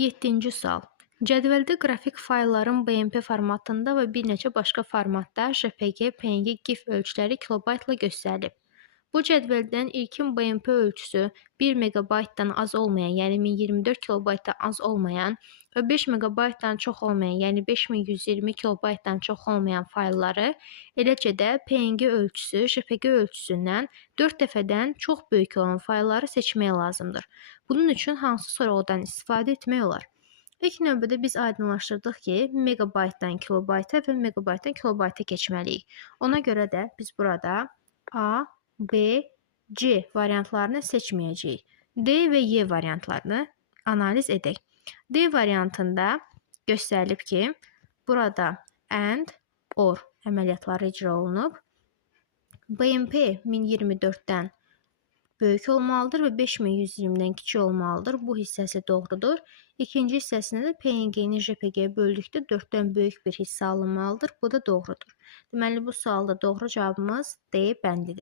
7-ci sual. Cədvəldə qrafik faylların BMP formatında və bir neçə başqa formatda JPG, PNG, GIF ölçüləri kilobaytla göstərilib. Bu cədvəldən ilkin BMP ölçüsü 1 megabaytdan az olmayan, yəni 1024 kilobaytdan az olmayan və 5 megabaytdan çox olmayan, yəni 5120 kilobaytdan çox olmayan faylları, eləcə də PNG ölçüsü JPG ölçüsündən 4 dəfədən çox böyük olan faylları seçmək lazımdır. Bunun üçün hansı sorğudan istifadə etmək olar? İlk növbədə biz aydınlaşdırdıq ki, megabaytdan kilobayta və megabaytdan kilobayta keçməliyik. Ona görə də biz burada A, B, C variantlarını seçməyəcəyik. D və Y variantlarını analiz edək. D variantında göstərilib ki, burada AND, OR əməliyyatları icra olunub. BMP 1024-dən böyük olmalıdır və 5120-dən kiçik olmalıdır. Bu hissəsi doğrudur. İkinci hissəsində də PNG-ni JPG-yə böldükdə 4-dən böyük bir hissə alınmalıdır. Bu da doğrudur. Deməli, bu sualda doğru cavabımız D bəndidir.